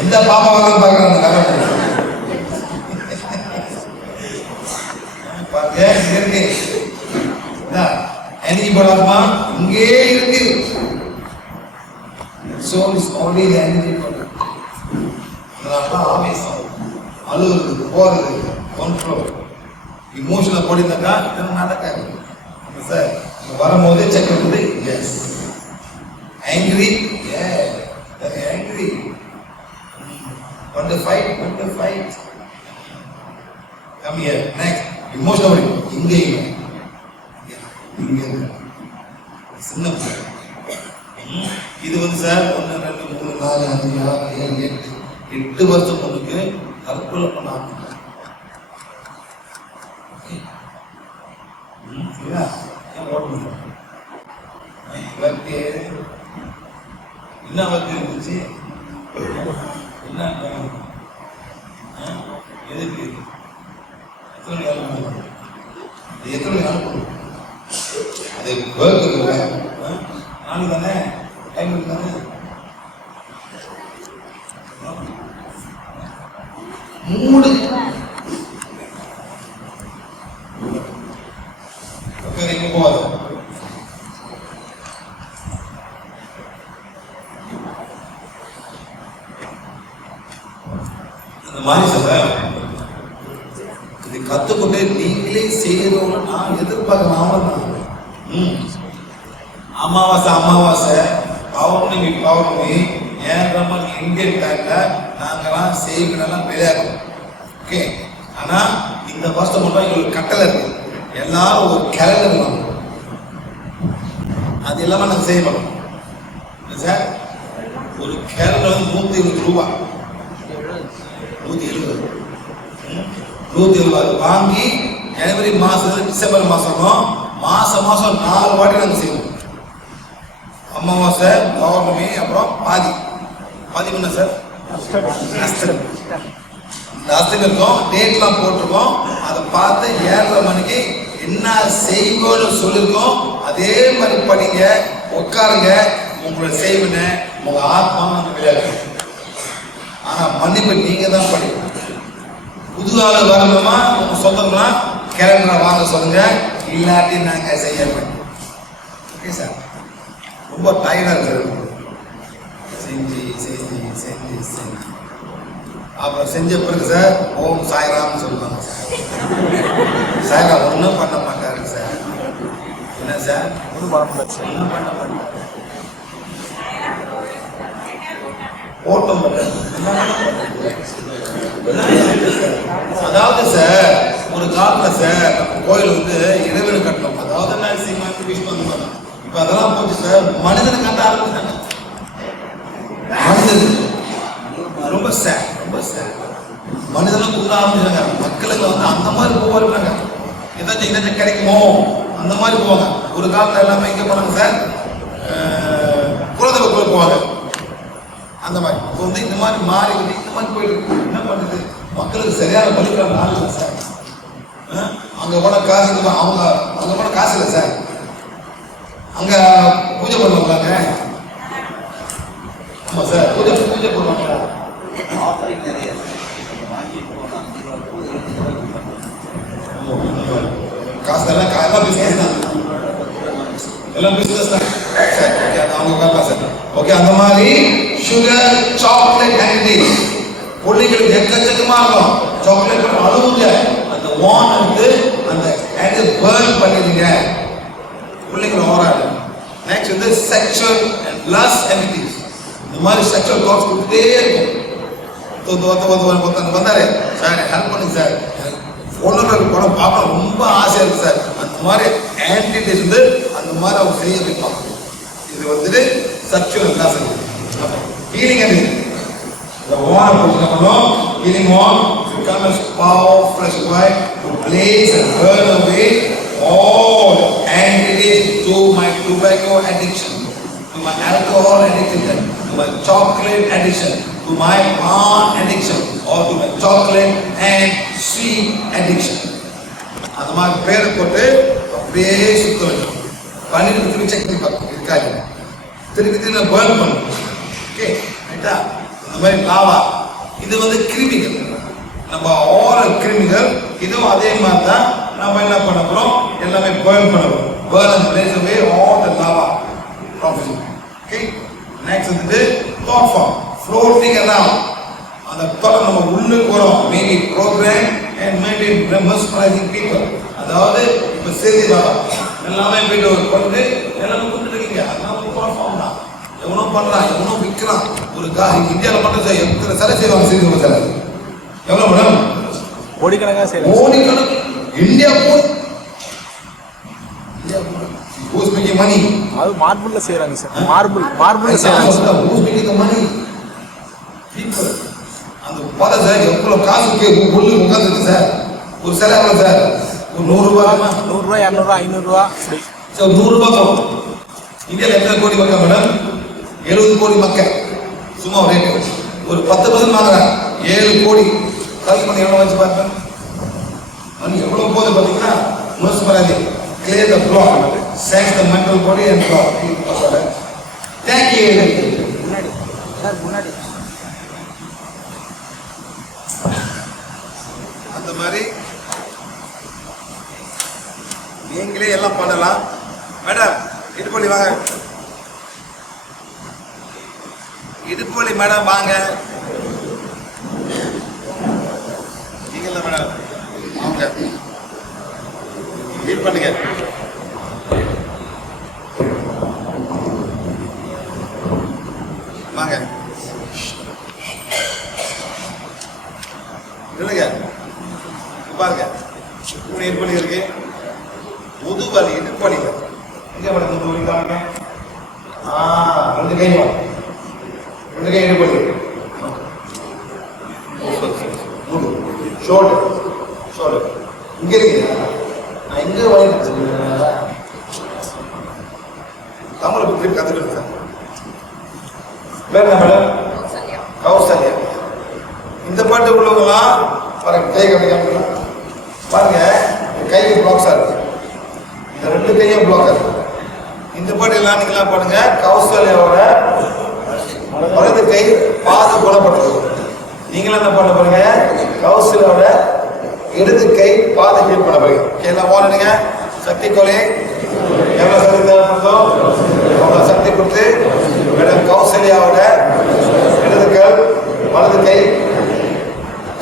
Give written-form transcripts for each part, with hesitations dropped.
எந்த பாப்பா வாங்க பார்க்கறாங்க இருக்கு எனர்ஜி போடாமா இங்கே இருக்கு. soul is only the energy product. அதனால ஆவேசம் அழுகுறது போறது கண்ட்ரோல் இமோஷனல் போடினாக்கா இதெல்லாம் நடக்காது சார். வரும்போது செக் பண்ணுறது yes angry angry want to fight come here next emotional இங்கே இங்கே சின்ன இது வந்து சார் 1 2 3 4 5 6 7 8 வருஷம் பொண்ணுக்கு தற்கொலை பண்ண என்ன வர்க்கு இருந்துச்சு என்ன எதுக்கு எத்தனை நாள் அது ஒர்க் இருக்குல்ல நாளைக்கு தானே டைம் இருக்கு தானே மூடு எங்க போகாது. அந்த மாதிரி சார் இது கத்துக்கொண்டு நீங்களே செய்யணும்னு நான் எதிர்பார்க்கலாம். அமாவாசை பௌர்ணமி ஏன்ற மாதிரி இந்தியன் டைம்ல நாங்கெல்லாம் செய்யலாம் விளையாடும். ஓகே, ஆனா இந்த வருஷம் மட்டும் எங்களுக்கு கட்டளை இருக்கு. எல்லாரும் ஒரு கேலண்டர் வாங்கணும். அது இல்லாம நாங்கள் செய்ய மாட்டோம் சார். ஒரு கேலண்டர் வந்து 120 ரூபாய் 170 வாங்கி ஜனவரி மாசத்துல டிசம்பர் மாசம் 4 வாட்டி நாங்கள் செய்வோம். அமாவாசை பௌர்ணமி அப்புறம் பாதி பண்ண சார் அஷ்டமி இருக்கும். டேட்லாம் போட்டிருக்கோம். அதை பார்த்து 7:30 மணிக்கு என்ன செய்வோன்னு சொல்லியிருக்கோம். அதே மாதிரி படிங்க, உட்காருங்க. உங்களோட செய்வன உங்க ஆத்மா விளையாடு. ஆனா மன்னிப்பு நீங்க தான் படிக்கணும். புது ஆள் வரணுமா உங்க சொந்தம்னா கேலண்டரை வாங்க சொல்லுங்க, இல்லாட்டி நாங்க செய்ய மாட்டோம். ஓகே சார், ரொம்ப டயர்டா இருக்கிறது. செஞ்சு அப்புறம் செஞ்ச பிறகு சார் ஓம் சாய்ராம்னு சொல்லுவாங்க சார். சாய்ராம் ஒன்றும் பண்ண மாட்டாரு சார். என்ன சார் ஒன்றும் பண்ண மாட்டாரு. ஓட்டம் அதாவது சார் ஒரு காலத்துல சார் கோயில் வந்து இறைவனு கட்டணும். அதாவது நரசிம்மன் விஷ்ணு இப்ப அதெல்லாம் போச்சு சார். மனிதனை கட்ட ஆரம்பிச்சாங்க. மனிதன் ரொம்ப சார் மனிதனும் கூட ஆரம்பிச்சாங்க. மக்களுக்கு வந்து அந்த மாதிரி போவாங்க. ஏதாச்சும் கிடைக்குமோ அந்த மாதிரி போவாங்க. ஒரு காலத்துல எல்லாமே எங்க போனாங்க சார், குலதெய்வ கோயில் போவாங்க. அந்த மாதிரி இப்போ வந்து இந்த மாதிரி மாறி இந்த மாதிரி போயிட்டு என்ன பண்ணுறது, மக்களுக்கு சரியான பலிக்கான ஆள் இல்லை சார். அங்கே போனால் காசு இல்லை. அங்கே போனால் காசு இல்லை சார். அங்கே பூஜை பண்ணுவாங்க. ஆமாம் சார், பூஜை பண்ணுவாங்க. காசு எல்லாம் பிஸ்னஸ் தான், எல்லாம் பிஸ்னஸ் தான் சார். அவங்க சார் ஓகே. அந்த மாதிரி சுகர் சாக்லேட் கேண்டிஸ் பிள்ளைங்களுக்கு எக்கச்சக்கமா இருக்கும். சாக்லேட் அழுவுங்க. அந்த வான் வந்து அந்த கேண்டில் பர்ன் பண்ணிடுங்க. பிள்ளைங்களை ஓராடு. நெக்ஸ்ட் வந்து செக்ஷுவல் அண்ட் லஸ்ட் என்டிட்டிஸ். இந்த மாதிரி செக்ஷுவல் தாட்ஸ் கொடுத்துட்டே இருக்கும். வந்தாரு சார், ஹெல்ப் பண்ணுங்க சார், பொண்ணுங்களுக்கு படம் பார்க்க ரொம்ப ஆசையா இருக்கு சார். அந்த மாதிரி ஆன்டிடேஸ் வந்து அந்த மாதிரி அவங்க செய்ய வைப்பாங்க. இது வந்துட்டு செக்ஷுவல் கிளாஸ். ஹீலிங் அது the one healing one to come as power fresh light to blaze and burn away all entities to my tobacco addiction, to my alcohol addiction, to my chocolate addiction, to my porn addiction, or to my chocolate and sweet addiction. அந்த மாதிரி பேரை போட்டு அப்படியே சுத்த வேண்டும். 12 check பண்ணி பார்க்கணும் இருக்காது. திருப்பி திருப்பி பேர்ன் பண்ணும். ஓகே ரைட்டா? இந்த மாதிரி லாவா இது வந்து கிருமிகள், நம்ம ஆல் கிருமிகள். இதுவும் அதே மாதிரி தான் நம்ம என்ன பண்ண போறோம், எல்லாமே பேர்ன் பண்ண போறோம். Burn and blaze away all the lava profession. Okay next வந்து தாட் ஃபார்ம் ஃப்ளோட்டிங் அரவுண்ட். அந்த தாட் நம்ம உள்ளுக்கு வரோம். Maybe programme and maybe mesmerising people. அதாவது இப்போ செய்தி வரோம் எல்லாமே போயிட்டு ஒரு கொண்டு எல்லாமே கொண்டுட்டு இருக்கீங்க. அதெல்லாம் ஒரு தாட் ஃபார்ம் தான். எவனோ பண்றான், எவனோ விற்கிறான். ஒரு இந்தியாவில் மட்டும் எத்தனை சிலை செய்வாங்க, செய்தி சிலை எவ்வளோ மேடம்? கோடிக்கணக்காக செய்யலாம். கோடிக்கணக்கு இந்தியா மணி. அது மார்பிள்ல செய்யறாங்க சார். மார்பிள்ல செய்யறாங்க. மணி அந்த பல சார் எவ்வளவு காசுக்கு உள்ளு உட்காந்துருக்கு சார். ஒரு சிலை எவ்வளவு சார்? ஒரு 100 ரூபாய், 200, 500 சார். 100 ரூபாய் போகும். இந்தியாவில் எத்தனை கோடி மக்கள் மேடம்? 70 கோடி மக்கள். சும்மா ரேட்டு ஒரு 10% வாங்குறாங்க. 7 கோடி கல் பண்ணி எவ்வளோ வச்சு பார்ப்பேன். மணி எவ்வளோ போகுது பார்த்தீங்கன்னா, municipality clear the block, sense the mental body and block. Thank you. முன்னாடி அந்த மாதிரி நீங்களே எல்லாம் பண்ணலாம். மேடம் இடுப்பள்ளி வாங்க, இடுப்பள்ளி மேடம் வாங்க. நீங்கள மேடம் வாங்க, ஹீட் பண்ணுங்க. வாங்க இல்லைங்க பாருங்க. இப்படி ஹீட் பண்ணி இருக்கு. முதுவலி இடுப்பலி எங்க மேடம் முதுவலி பாருங்க. ரெண்டு கை இடுப்பலி, முது ஷோல்டர் இங்க இருக்கு. நான் இங்க வலி தமிழ் புத்தி கத்துக்கிட்டு சார். வேற என்ன மேடம்? கௌசல்யா. இந்த பாட்டு உள்ளவங்களாம் பாருங்க, கை கட்டிக்கலாம் பாருங்க. கைக்கு பிளாக்ஸா இருக்கு, இந்த 2 கையும் பிளாக் இருக்கு. இந்த பாட்டு எல்லாம் நீங்களாம் பாருங்க. கௌசல்யாவோட வலது கை பாது குணப்பட்டது. நீங்களும் என்ன பண்ண பாருங்க, கௌசல்யாவோட இடது கை பாதை ஹீல் பண்ண போறீங்க. எல்லாம் போனீங்க. சக்தி கொலை எவ்வளவு சக்தி தேவைப்படுதோ அவ்வளவு சக்தி கொடுத்து மேடம் கௌசல்யாவோட இடது கை வலது கை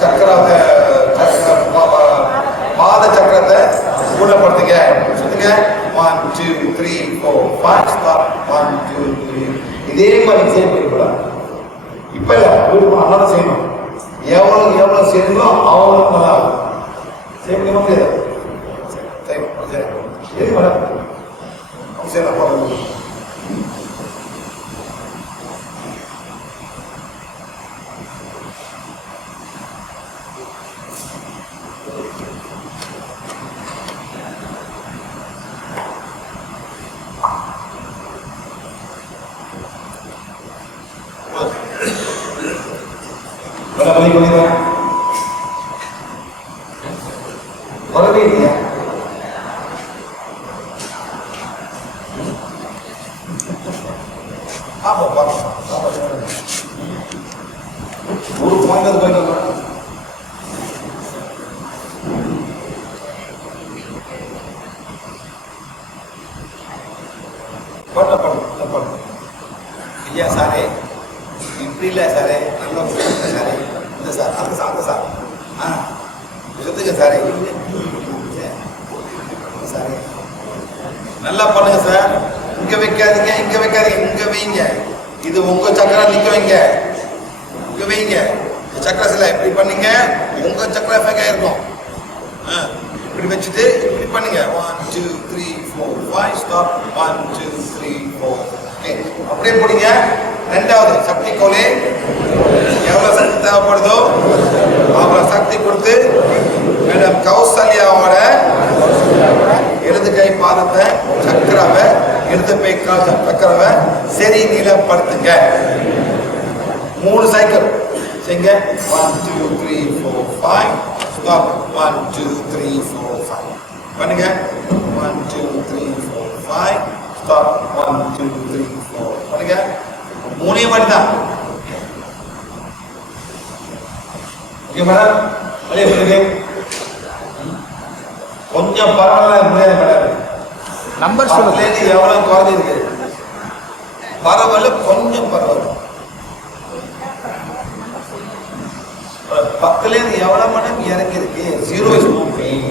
சக்கரத்தை பாத சக்கரத்தை குணப்படுத்துங்க. சொல்லுங்க 1 2 3 4 5 ஸ்டாப். 1 2 3. இதே மாதிரி செய்யப்படலாம். இப்ப இல்ல, அண்ணா செய்யணும். எவ்வளவு செய்யணும் அவ்வளவு நல்லா இருக்கும். செய்ய முடியுமா? முடியாது. சரி மேடம் சரி போடுறது. வரவே இல்லையா? ஒரு பாயிண்ட் போயிட்டு ஐயா சாரே இப்படி இல்லை சாரே, நல்லா சாரே இல்லை சார், அந்த சார் சார் சுத்துங்க சாரே சாரே நல்லா பண்ணுங்க சார். இங்க வைக்காதீங்க, இங்க வைக்காதீங்க, இங்க வைங்க. இது உங்க சக்கரம் நிக்க வைங்க, இங்க வைங்க. சக்கர சில இப்படி பண்ணீங்க, உங்க சக்கர எஃபெக்ட் ஆயிருக்கும். இப்படி வச்சுட்டு இப்படி பண்ணுங்க. 1 2 3 4 5 ஸ்டாப். 1 2 3 4. அப்படியே போடுங்க. ரெண்டாவது சக்தி கோலே எவ்வளவு சக்தி தேவைப்படுதோ அவ்வளவு சக்தி கொடுத்து மேடம் கௌசல்யாவோட இடது கை பாதத்தை சக்கராவை இடது கை சக்கராவை சரி நிலப்படுத்துங்க. 3 சைக்கிள் செய்யுங்க. 1 2 3 4 5 ஸ்டாப். 1 2 3 4 5 பண்ணுங்க. 1 2 3 4 5 ஸ்டாப் 1 2 3 4 பண்ணுங்க மூணே வாட்டி தான் ஓகே மேடம் வெளியே பண்ணுங்க கொஞ்சம் பரவாயில்ல முடியாது மேடம் நம்பர் சொல்லுங்க எவ்வளவு குறைஞ்சிருக்கு பரவாயில்ல கொஞ்சம் பரவாயில்ல 10 எவ்வளவு மேடம் இறங்கி இருக்கு 0 is no pain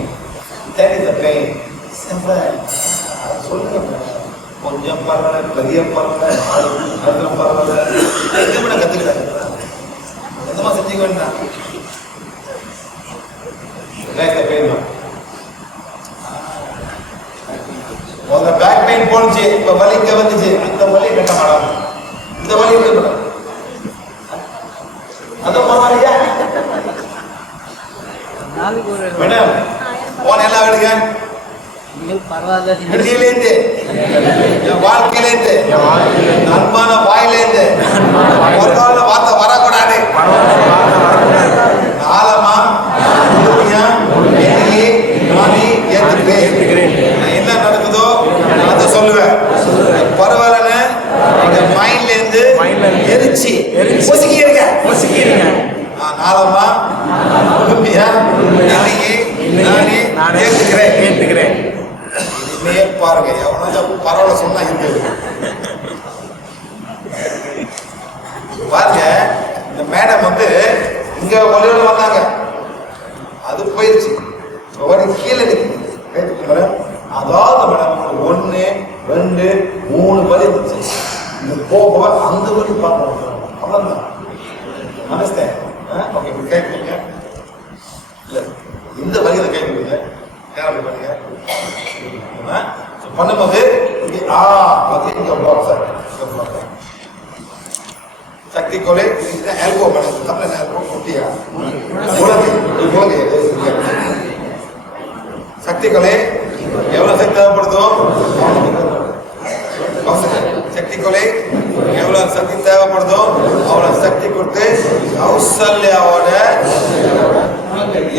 that is the pain simple சொல்லுங்க கொஞ்சம் பரவாயில்ல பெரிய பரவாயில்ல பரவாயில்ல எங்க மேடம் கத்துக்கிட்டாங்க எந்தமா செஞ்சுக்க வேண்டாம் பெயின் உங்க பேக் பெயின் போனுச்சு இப்ப வலி இங்க வந்துச்சு அந்த வலி கட்ட மாட்டாங்க இந்த வலி இருக்கு மேடம் அது பரவாயில்லையா மேடம் போன எல்லாம் விடுங்க வெளியிலேருந்து என் வாழ்க்கையிலேருந்து அன்பான வாயிலேருந்து ஒரு நாள் வார்த்தை வரக்கூடாது ஆழமா முழுமையா என்னையே நானே ஏற்றுக்கிறேன் என்ன நடக்குதோ அதை சொல்லுவேன் பரவாயில்லன்னு எங்க மைண்ட்ல இருந்து எரிச்சு பொசுக்கிடுங்க ஆழமா முழுமையா என்னையே நானே ஏற்றுக்கிறேன் இனிமே பாருங்க எவ்வளவு பரவாயில்ல சொன்னா இருக்குது பாருங்க இந்த மேடம் வந்து இங்க ஒளியோட வந்தாங்க அது போயிடுச்சு கீழே நிற்குது மேடம் அதாவது மேடம் 1 2 3 வலி இருந்துச்சு இது போக அந்த வலி பார்க்கணும் அவ்வளவுதான் மனஸ்தேன் ஓகே கை கொடுங்க இல்லை இந்த வலியில கை கொடுங்க நேரம் பண்ணுங்க பண்ணும்போது சக்தி கோலை எல்போ மேடம் தமிழ் எல்போ குட்டியா சக்தி கொலை எவ்வளவு சக்தி தேவைப்படுதோ சக்தி கொலை எவ்வளவு சக்தி தேவைப்படுதோ அவ்வளவு சக்தி கொடுத்து கௌசல்யாவோட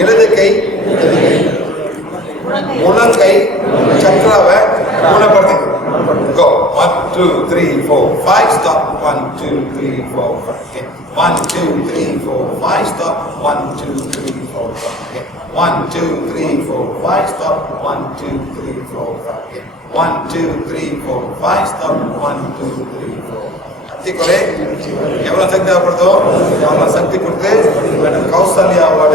இடது கை முழங்கை சக்கராவை குணப்படுத்து go 1 2 3 4 5 stop 1 2 3 4 5 okay 1 2 3 4 5 stop 1 2 3 4 5 okay 1 2 3 4 5 stop 1 2 3 4 5 okay 1 2 3 4 5 stop 1 2 3 4 சக்தி கொலை எவ்வளவு சக்தி தேவைப்படுதோ அவ்வளவு சக்தி கொடுத்து கௌசல்யாவோட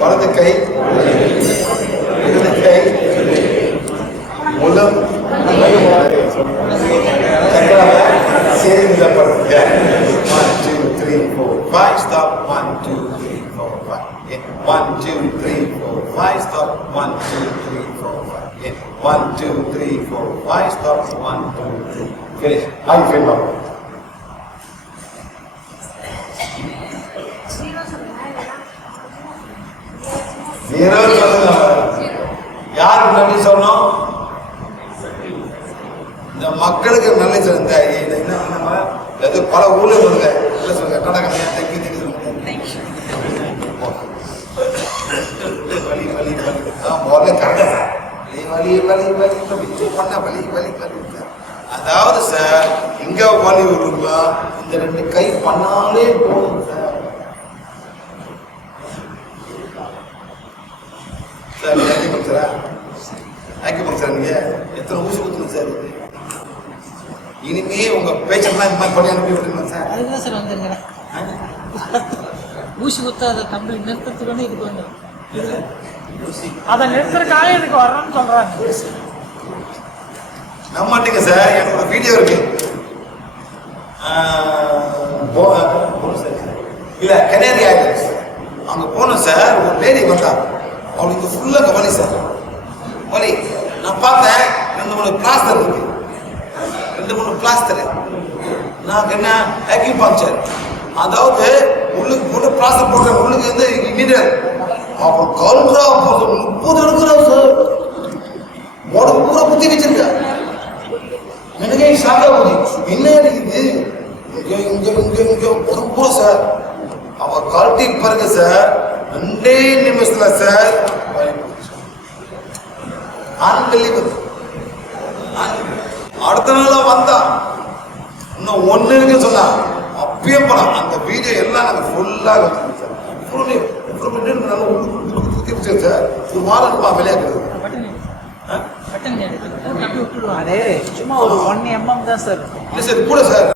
வலது கை இடது கை முலம் சக்கராவை சேர்ந்து படுத்துங்க 1 2 3 4 5 stop 1 2 3 4 5 1 2 3 4 5 stop 1 2 3 4 5 1 2 3 4 5 stop 1 2 3 finish how you feel now யாருக்கு நன்றி சொல்லணும் இந்த மக்களுக்கு நல்ல சொல்லுங்க என்ன பல ஊர்ல சொல்லுங்க இல்ல சொல்லுங்க கடற்கரையா தெற்கு தெற்கு சொல்லுங்க வலி வலி வலி முதல்ல கரெக்டா வலி வலி வலி பண்ண வலி வலி வலி அதாவது சார் இங்க வலி வருங்களா இந்த 2 கை பண்ணாலே போதும் சார் சார் ஆக்கிபக்சரா நீங்க எத்தனை ஊசி குத்துணும் சார் இனிமே உங்க பேச்செல்லாம் இந்த மாதிரி பண்ணி அனுப்பி விட்டுருங்க சார் அதுதான் சார் வந்துருங்க ஊசி குத்தாத கம்பெனி நிறுத்தத்துக்கு இதுக்கு வந்து அதை நிறுத்துறதுக்காக இதுக்கு வர்றோம்னு சொல்றாங்க நம்மாட்டீங்க சார் எனக்கு ஒரு வீடியோ இருக்கு இல்ல கனேரி ஐலண்ட்ஸ் அங்க போனோம் சார் ஒரு லேடி வந்தா அவளுக்கு ஃபுல்லா வலி சார் வலி நான் பார்த்தேன் 2-3 பிளாஸ்டர் இருக்கு 2-3 பிளாஸ்டர் நான் என்ன அக்யூபங்க்சர் அதாவது உள்ளுக்கு போட்டு பிளாஸ்டர் போடுற உள்ளுக்கு வந்து இமீடியட் அப்புறம் கல்றா 30 எடுக்கிறா சார் உடம்பு பூரா குத்தி வச்சிருக்க எனக்கே ஷாக்கா போச்சு என்ன இது இங்க உடம்பு பூரா சார் அவ கழட்டி பாருங்க சார் 2 நிமிஷத்துல சார் அன்பிலீவபிள் அடுத்த நாள் வந்தா இன்னும் ஒண்ணு இருக்குன்னு சொன்னா அப்பயே போலாம். அந்த வீடியோ எல்லாம் நாங்கள் ஃபுல்லாக சார். ஒரு வாரம் இருப்பா விளையாடுறது. அதே சும்மா ஒரு 1 mm தான் சார். இல்லை சார் கூட சார்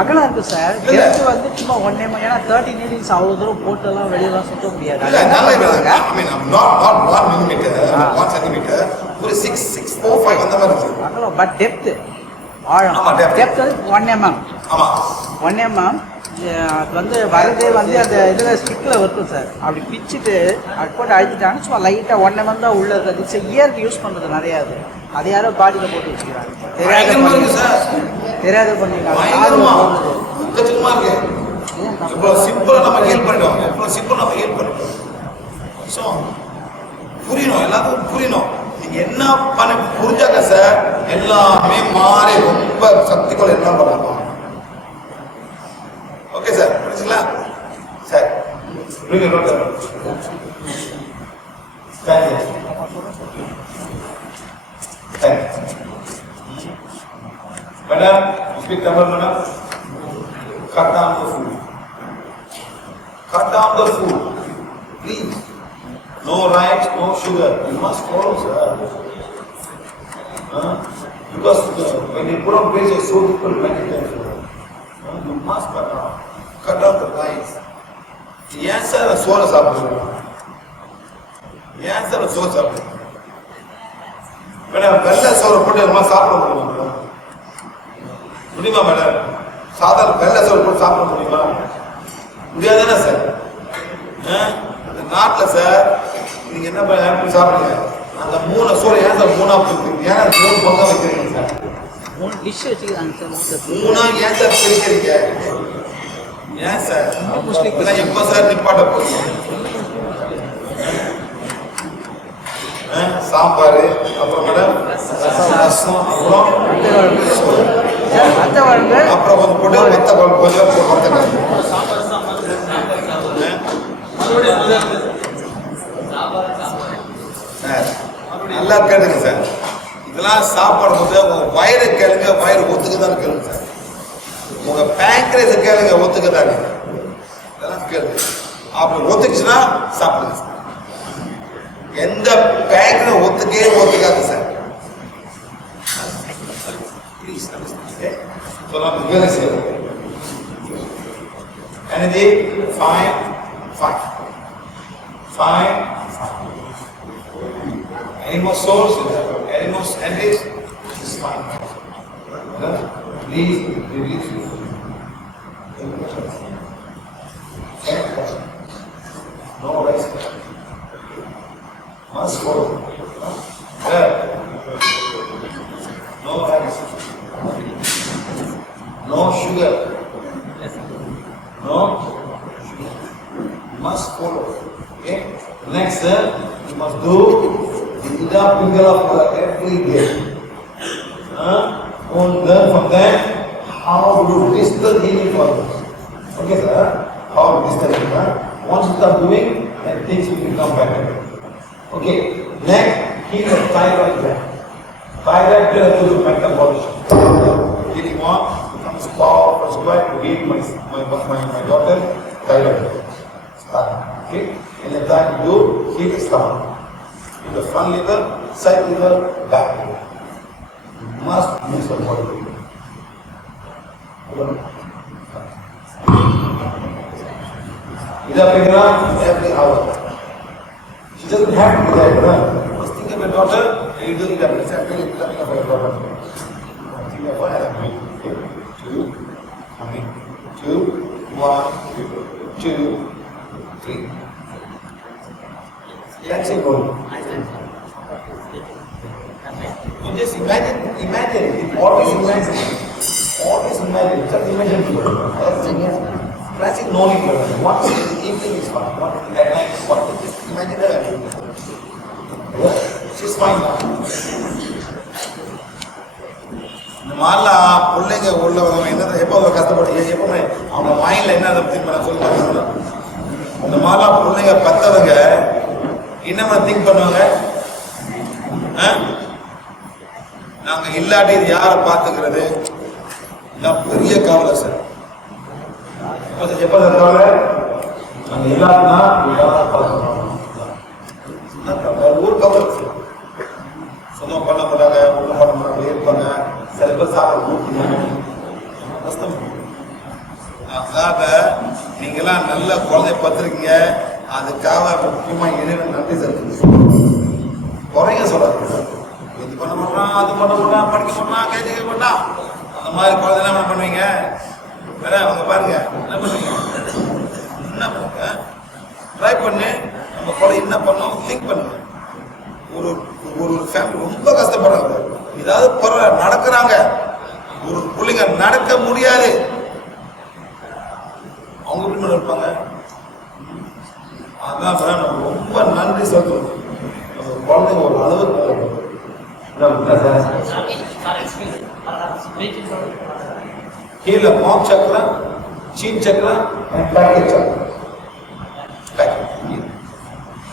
அகலம் இருக்கு சார். டெப்த் வந்து சும்மா 1 mm. ஏன்னா 30 needles அவ்வளோ தூரம் போட்டெல்லாம் வெளியெல்லாம் சுத்த முடியாது. இல்லை நல்லா not 1 millimeter 1 centimeter ஒரு 6.45 அந்த மாதிரி இருக்கு அகலம். பட் டெப்த் ஆழம் டெப்த் வந்து 1 mm. ஆமா 1 mm. அது வந்து வரதே வந்து அந்த இதில் ஸ்டிக்கில் இருக்கும் சார். அப்படி பிச்சுட்டு அது போட்டு அழுத்திட்டாங்கன்னா சும்மா லைட்டாக 1 mm தான் உள்ள இருக்குது. இட்ஸ் இயருக்கு யூஸ் பண்ணுறது நிறையா அது யாரோ பாடியில் போட்டு வச்சுக்கிறாங்க. தெரியாத பண்ணிக்கலாம். இவ்வளவு சிம்பிளா நம்ம ஹெல்ப் பண்ணிட்டோம். இவ்வளவு சிம்பிளா நம்ம ஹெல்ப் பண்ணிட்டோம். ஸோ புரியணும், எல்லாத்துக்கும் புரியணும். நீங்க என்ன பண்ண புரிஞ்சாக்க சார் எல்லாமே மாறி ரொம்ப சக்திக்குள்ள எல்லாம் பண்ணலாம். ஓகே சார், புரிஞ்சுங்களா sir? Madam, speak Tamil, madam. Cut down the food. Cut down the food, please. No rice, no sugar. You must follow, sir. Because when you put on place, it's so difficult many times. You must cut down the rice. Yes, sir. Soda சாப்பிடுங்க. Yes, sir. Soda சாப்பிடுங்க. Madam வெள்ளை சோறு போட்டு எல்லாம் சாப்பிட முடியுமா madam? சாதாரண வெள்ளை சோறு போட்டு சாப்பிட முடியுமா? முடியாதானே சார்? இந்த நாட்டில் சார் நீங்க என்ன பண்ணி சாப்பிடுங்க. அந்த 3 சோறு ஏன் சார் 3 வைக்கிறீங்க? ஏன் 3 பக்கம் வைக்கிறீங்க சார்? 3 டிஷ் வச்சுக்கிறாங்க சார். 3 ஏன் சார் பிரிக்கிறீங்க? ஏன் சார் எப்போ சார் நிப்பாட்ட போறீங்க? சாம்பார், அப்புறம் மேடம் ரசம், அப்புறம் அப்புறம் கொஞ்சம் போட்டு வத்த குழம்பு கொஞ்சம் வத்த நல்லா கேளுங்க சார். இதெல்லாம் சாப்பிடும் போது உங்க வயிறு கேளுங்க, வயிறு ஒத்துக்குதான் கேளுங்க சார். உங்க பேங்க்ரேஸ் கேளுங்க, ஒத்துக்குதாங்க. இதெல்லாம் கேளுங்க. அப்படி ஒத்துக்குச்சுன்னா சாப்பிடுங்க சார். எந்த பேங்க்ல ஒத்துக்காது சார். ப்ளீஸ் சொல்லாம வேலை செய்யணும். எனது 5 any more souls, any more endings, it's fine. Please release you. No rest. Must go. No rice. No sugar. No sugar. Must follow. Okay. Next, you must do the Ida Pingala for every day. Learn from them how to do distal healing for them. Okay, sir. How distal healing. Once you start doing, then things will become better. Okay, next, heal the thyroid gland. Thyroid gland is a metabolism. Healing on becomes powerful. Square to heal my daughter thyroid. Start. Okay, and the time you do, heal the stomach. In the front liver, side liver, back liver. You must use the body. Ida Pingala every hour. She doesn't have to be there. Just think of your daughter, you do it every time. Think of your daughter. Think of her. 2, 1, 2, 3. That's it, going. You just imagine it. Always imagine. Always imagine. Just imagine. Classic no need. Once in the evening is fine. Once at night is fine. Just imagine her. She's fine now. இந்த மாதிரிலாம் பிள்ளைங்க உள்ளவங்க என்ன எப்போ கஷ்டப்பட்டு எப்பவுமே அவங்க மைண்டில் என்ன திங்க் பண்ண சொல்லி இந்த மாதிரிலாம் பிள்ளைங்க பத்தவங்க என்னமா திங்க் பண்ணுவாங்க? நாங்க இல்லாட்டி இது யாரை பார்த்துக்கிறது? இதான் பெரிய கவலை சார். எப்ப சார் கவலை? நாங்க இல்லாட்டினா யாரை பார்த்துக்கணும்? ஊர் கவலை சார். சொந்தம் பண்ண மாட்டாங்க, ஒன்றும் பண்ண மாட்டாங்க, இருப்பாங்க. சில பேர் சாப்பிட ஊட்டுவாங்க, கஷ்டம். அதாக நீங்களாம் நல்ல குழந்தை பார்த்துருக்கீங்க. அதுக்காக முக்கியமா இறைவன் நன்றி செலுத்துங்க. குறைய சொல்லாது. இது பண்ண மாட்டான், அது பண்ண மாட்டான், படிக்க மாட்டான், கேட்க மாட்டான். அந்த மாதிரி குழந்தைலாம் என்ன பண்ணுவீங்க? வேற அவங்க பாருங்க என்ன பண்ணுவீங்க? என்ன பண்ணுங்க? ட்ரை பண்ணு. நம்ம குழந்தை என்ன பண்ணோம் திங்க் பண்ணுங்க. ஒரு ஒரு ஃபேமிலி ரொம்ப கஷ்டப்படுறாங்க. ஏதாவது பரவாயில்ல நடக்கிறாங்க. ஒரு பிள்ளைங்க நடக்க முடியாது, அவங்க எப்படி இருப்பாங்க? அதான் நம்ம ரொம்ப நன்றி சொல்லணும். நம்ம குழந்தைங்க ஒரு அளவுக்கு கீழே மார்க் சக்கரம், சீன் சக்கரம், பேக்கெட் சக்கரம்.